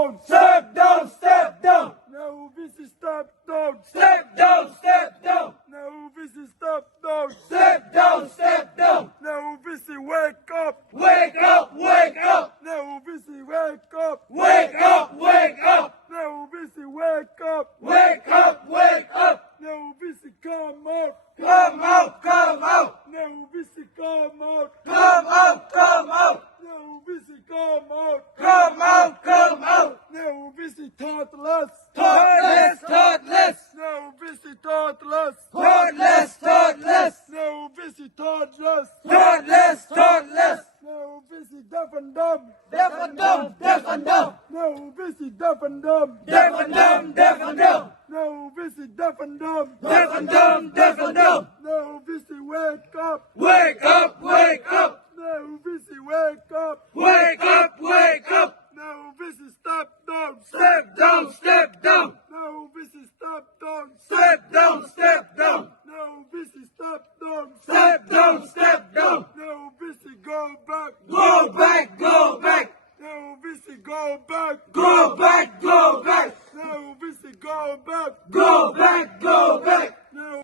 down. Step down, step down. NEHU VC step down. Step down, step down. NEHU VC step down. Step down, step down. NEHU VC wake up. Wake up, wake up. NEHU VC wake up. Wake up, wake up. NEHU VC wake up. Wake up, wake up. NEHU VC come out. Come out, come out. NEHU VC come out. Come out, come out. NEHU VC come out. Come out, come out. NEHU VC thoughtless. Thoughtless, thoughtless. NEHU VC thoughtless. Thoughtless, thoughtless. NEHU VC thoughtless. Thoughtless, thoughtless. NEHU VC deaf and dumb. Deaf and dumb, deaf and dumb. NEHU VC deaf and dumb. Deaf and dumb, deaf and dumb. NEHU VC deaf and dumb. Deaf and dumb, deaf and dumb. NEHU VC wake up. Wake up, wake up. NEHU VC wake up. Wake up, wake up. NEHU VC step down. Step down, step down. NEHU VC step down. Step down, step down. NEHU VC step down. Step down, step down. NEHU VC go back. Go back, go back. NEHU VC go back. Go back, go back. NEHU VC go back. Go back, go back.